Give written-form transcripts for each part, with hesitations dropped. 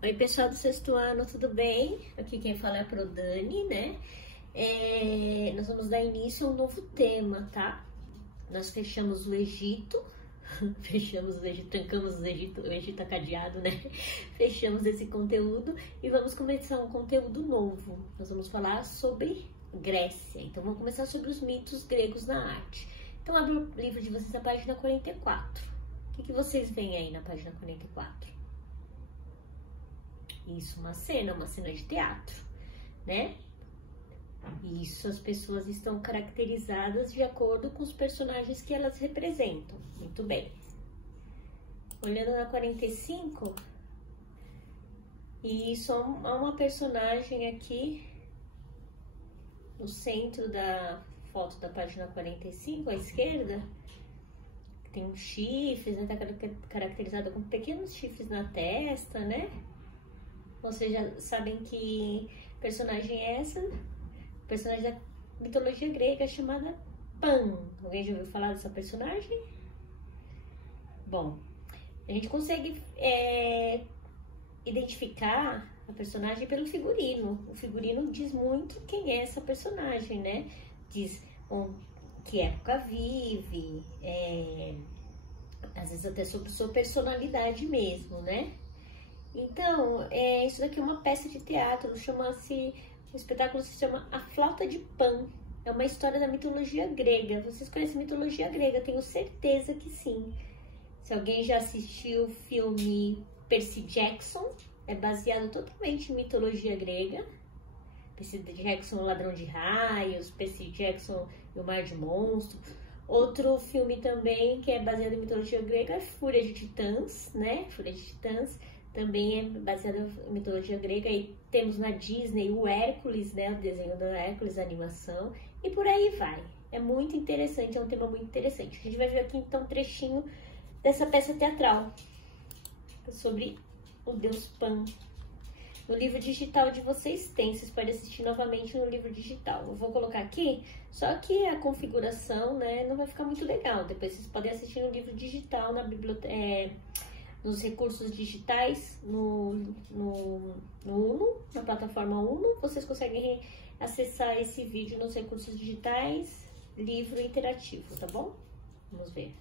Oi, pessoal do sexto ano, tudo bem? Aqui quem fala é a Prodani, né? Nós vamos dar início a um novo tema, tá? Nós fechamos o Egito, trancamos o Egito a cadeado, né? Fechamos esse conteúdo e vamos começar um conteúdo novo. Nós vamos falar sobre Grécia. Então, vamos começar sobre os mitos gregos na arte. Então, abre o livro de vocês na página 44. O que vocês veem aí na página 44? Isso, uma cena de teatro, né? Isso, as pessoas estão caracterizadas de acordo com os personagens que elas representam. Muito bem. Olhando na 45, isso há uma personagem aqui no centro da foto da página 45, à esquerda, que tem uns chifres, né? Tá caracterizada com pequenos chifres na testa, né? Vocês já sabem que personagem é essa? Personagem da mitologia grega chamada Pan. Alguém já ouviu falar dessa personagem? Bom, a gente consegue identificar a personagem pelo figurino. O figurino diz muito quem é essa personagem, né? Diz que época vive, às vezes até sobre sua personalidade mesmo, né? Então, isso daqui é uma peça de teatro, o espetáculo se chama A Flauta de Pan. É uma história da mitologia grega. Vocês conhecem mitologia grega? Tenho certeza que sim. Se alguém já assistiu o filme Percy Jackson, é baseado totalmente em mitologia grega. Percy Jackson, o Ladrão de Raios, Percy Jackson e o Mar de Monstros. Outro filme também que é baseado em mitologia grega é Fúria de Titãs, né? Fúria de Titãs. Também é baseado em mitologia grega, e temos na Disney o Hércules, né, o desenho do Hércules, a animação, e por aí vai. É muito interessante, é um tema muito interessante. A gente vai ver aqui então um trechinho dessa peça teatral sobre o deus Pan. No livro digital de vocês tem, vocês podem assistir novamente no livro digital. Eu vou colocar aqui, só que a configuração, né, não vai ficar muito legal. Depois vocês podem assistir no livro digital, na biblioteca, nos recursos digitais, no Uno, na plataforma Uno, vocês conseguem acessar esse vídeo nos recursos digitais, livro interativo, tá bom? Vamos ver.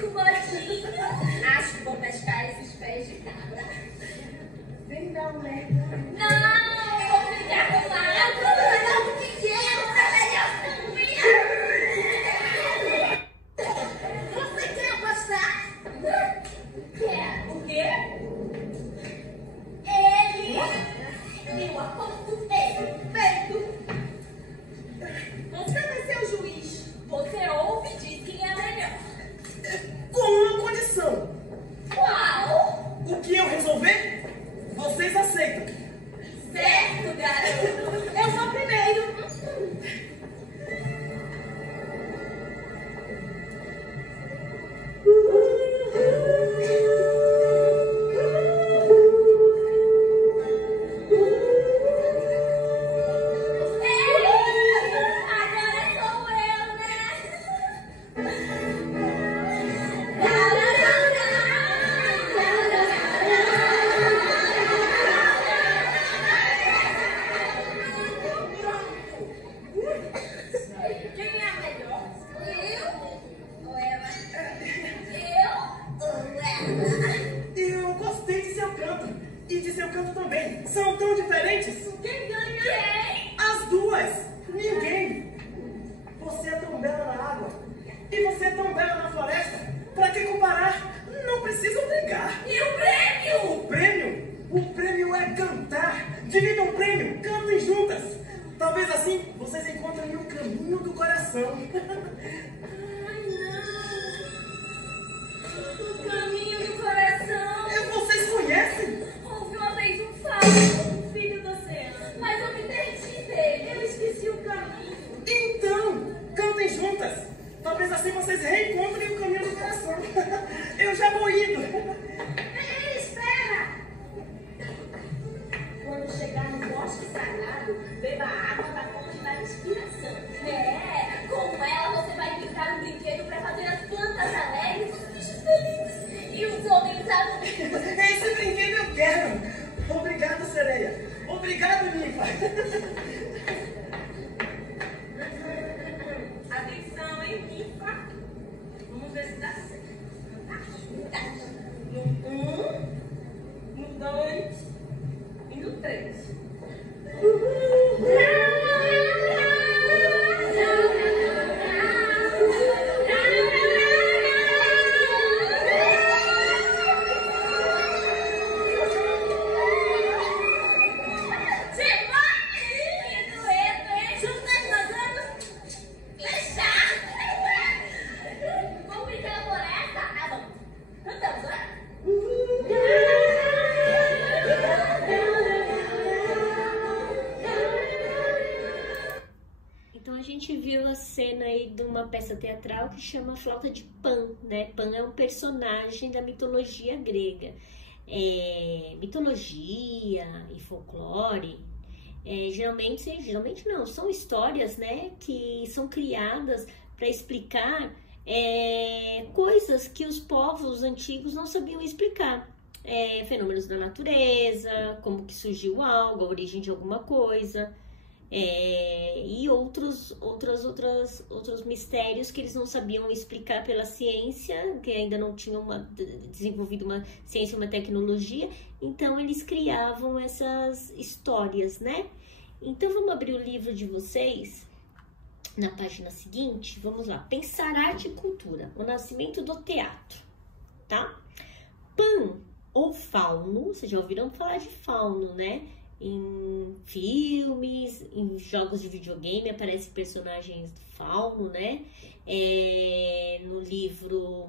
com botinha. Acho que vou pescar esses pés de cabra. Vem dar um leque. Não, vou ficar com água. Não me quero, é melhor não. Você quer apostar? Quer. O quê? Eu aposto feito. Você vai ser o juiz. Você ouve e diz quem é melhor. Com uma condição. Qual? O que eu resolver, vocês aceitam. Certo, garoto. Eu vou primeiro. Eu gostei de seu canto. E de seu canto também. São tão diferentes. Quem ganha? Quem? As duas. Ninguém. Você é tão bela na água. E você é tão bela na floresta. Pra que comparar? Não precisa brigar. E o prêmio? O prêmio? O prêmio é cantar. Dividam o prêmio. Cantem juntas. Talvez assim vocês encontrem o caminho do coração. Ai, não. O caminho do coração. Vocês conhecem? Houve uma vez um fauno, um filho do oceano. Mas eu me perdi dele. Eu esqueci o caminho. Então, cantem juntas. Talvez assim vocês reencontrem o caminho do coração. Eu já vou indo. Ei, espera! Quando chegar no bosque sagrado, beba a água da fonte da inspiração. É, com ela você vai pintar um brinquedo para fazer as plantas alegres, os bichos felizes e os homens amigos. Esse brinquedo eu quero. Obrigado, sereia. Obrigado, ninfa. Atenção, hein, ninfa? Vamos ver se dá certo. No 2 e no 3. Então a gente viu a cena aí de uma peça teatral que chama Flauta de Pan, né? Pan é um personagem da mitologia grega. Mitologia e folclore, geralmente não, são histórias, né, que são criadas para explicar coisas que os povos antigos não sabiam explicar. Fenômenos da natureza, como que surgiu algo, a origem de alguma coisa. E outros mistérios que eles não sabiam explicar pela ciência, que ainda não tinham desenvolvido uma ciência, uma tecnologia, então eles criavam essas histórias, né? Então vamos abrir o livro de vocês na página seguinte, vamos lá, Pensar Arte e Cultura, o nascimento do teatro, tá? Pan ou fauno, vocês já ouviram falar de fauno, né? Em filmes, em jogos de videogame aparecem personagens do fauno, né? No livro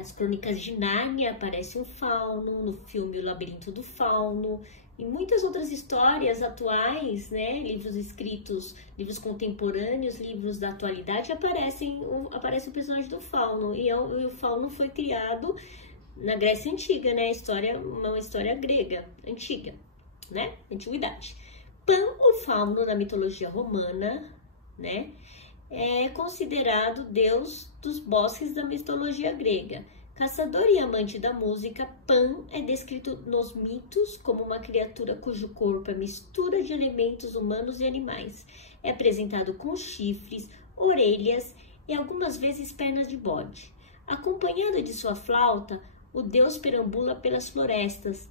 As Crônicas de Nárnia aparece um fauno, no filme O Labirinto do Fauno, e muitas outras histórias atuais, né? Livros escritos, livros contemporâneos, livros da atualidade, aparece o personagem do fauno, e o fauno foi criado na Grécia Antiga, né? Uma história grega, antiga, né? Antiguidade. Pan, o fauno, na mitologia romana, né? É considerado deus dos bosques da mitologia grega. Caçador e amante da música, Pan é descrito nos mitos como uma criatura cujo corpo é mistura de elementos humanos e animais. É apresentado com chifres, orelhas e algumas vezes pernas de bode. Acompanhada de sua flauta, o deus perambula pelas florestas,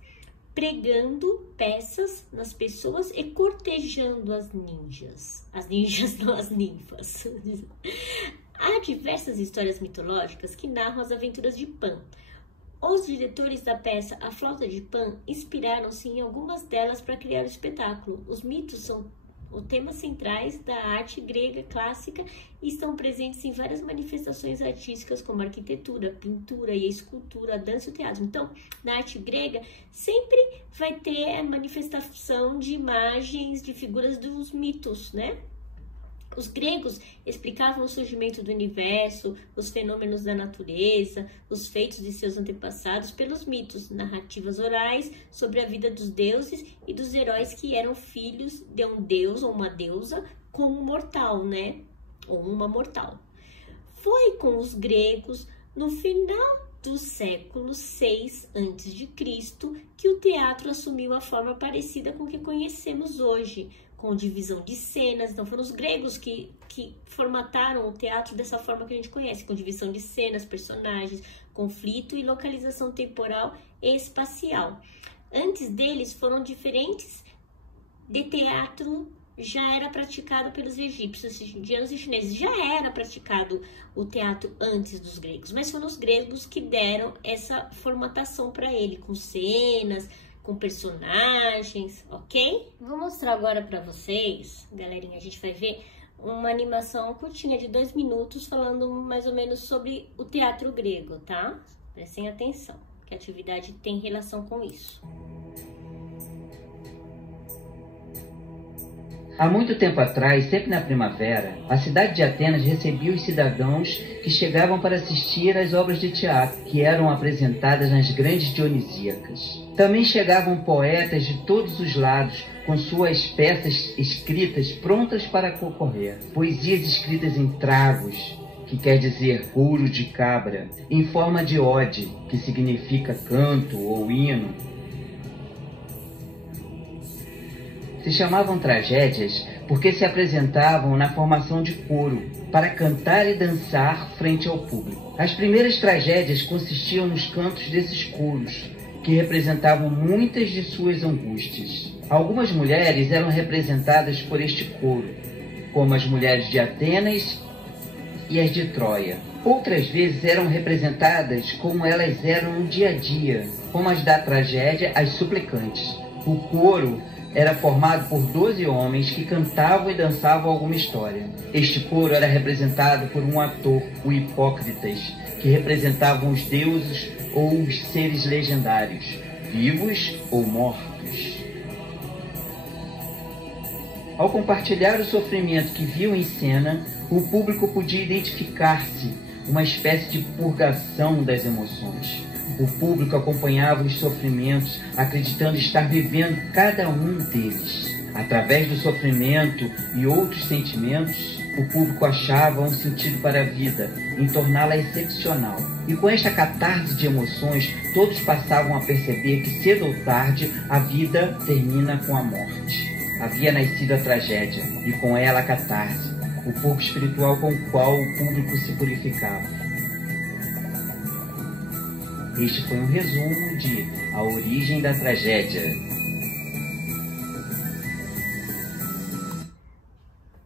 pregando peças nas pessoas e cortejando as ninjas. As ninjas, não as ninfas. Há diversas histórias mitológicas que narram as aventuras de Pan. Os diretores da peça A Flauta de Pan inspiraram-se em algumas delas para criar o espetáculo. Os mitos são os temas centrais da arte grega clássica e estão presentes em várias manifestações artísticas como a arquitetura, a pintura e a escultura, a dança e o teatro. Então, na arte grega, sempre vai ter a manifestação de imagens, de figuras dos mitos, né? Os gregos explicavam o surgimento do universo, os fenômenos da natureza, os feitos de seus antepassados pelos mitos, narrativas orais sobre a vida dos deuses e dos heróis que eram filhos de um deus ou uma deusa com um mortal, né? Ou uma mortal. Foi com os gregos, no final do século VI a.C., que o teatro assumiu a forma parecida com o que conhecemos hoje, com divisão de cenas. Então foram os gregos que formataram o teatro dessa forma que a gente conhece, com divisão de cenas, personagens, conflito e localização temporal e espacial. Antes deles foram diferentes de teatro, já era praticado pelos egípcios, indianos e chineses. Já era praticado o teatro antes dos gregos, mas foram os gregos que deram essa formatação para ele, com cenas, com personagens, ok? Vou mostrar agora para vocês, galerinha, a gente vai ver uma animação curtinha de 2 minutos falando mais ou menos sobre o teatro grego, tá? Prestem atenção, que a atividade tem relação com isso. Há muito tempo atrás, sempre na primavera, a cidade de Atenas recebia os cidadãos que chegavam para assistir às obras de teatro que eram apresentadas nas grandes dionisíacas. Também chegavam poetas de todos os lados com suas peças escritas prontas para concorrer. Poesias escritas em tragos, que quer dizer couro de cabra, em forma de ode, que significa canto ou hino. Se chamavam tragédias porque se apresentavam na formação de coro, para cantar e dançar frente ao público. As primeiras tragédias consistiam nos cantos desses coros, que representavam muitas de suas angústias. Algumas mulheres eram representadas por este coro, como as mulheres de Atenas e as de Troia. Outras vezes eram representadas como elas eram no dia a dia, como as da tragédia, as suplicantes. O coro era formado por 12 homens que cantavam e dançavam alguma história. Este coro era representado por um ator, o Hipócritas, que representavam os deuses ou os seres legendários, vivos ou mortos. Ao compartilhar o sofrimento que viu em cena, o público podia identificar-se, uma espécie de purgação das emoções. O público acompanhava os sofrimentos, acreditando estar vivendo cada um deles. Através do sofrimento e outros sentimentos, o público achava um sentido para a vida, em torná-la excepcional. E com esta catarse de emoções, todos passavam a perceber que cedo ou tarde a vida termina com a morte. Havia nascido a tragédia, e com ela a catarse, o fogo espiritual com o qual o público se purificava. Este foi um resumo de A Origem da Tragédia.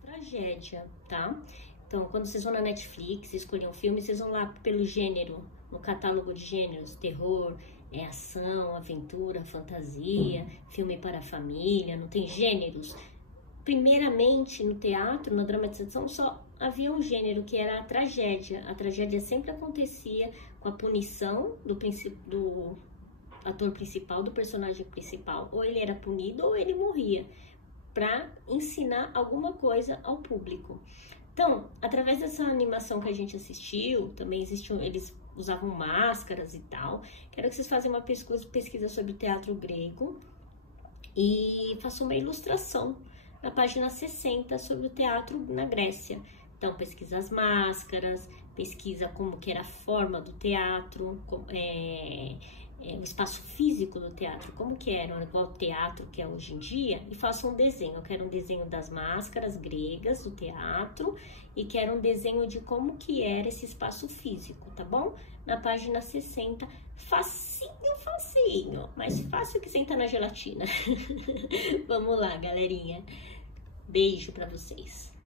Tragédia, tá? Então, quando vocês vão na Netflix escolher um filme, vocês vão lá pelo gênero, no catálogo de gêneros, terror, ação, aventura, fantasia, filme para a família, não tem gêneros. Primeiramente, no teatro, na dramatização, só havia um gênero, que era a tragédia. A tragédia sempre acontecia com a punição do ator principal, do personagem principal. Ou ele era punido ou ele morria, para ensinar alguma coisa ao público. Então, através dessa animação que a gente assistiu, também eles usavam máscaras e tal. Quero que vocês façam uma pesquisa sobre o teatro grego e façam uma ilustração na página 60 sobre o teatro na Grécia. Então, pesquisa as máscaras, pesquisa como que era a forma do teatro, o espaço físico do teatro, como que era, igual o teatro que é hoje em dia, e faço um desenho. Eu quero um desenho das máscaras gregas do teatro e quero um desenho de como que era esse espaço físico, tá bom? Na página 60, facinho, mais fácil que sentar na gelatina. Vamos lá, galerinha. Beijo pra vocês.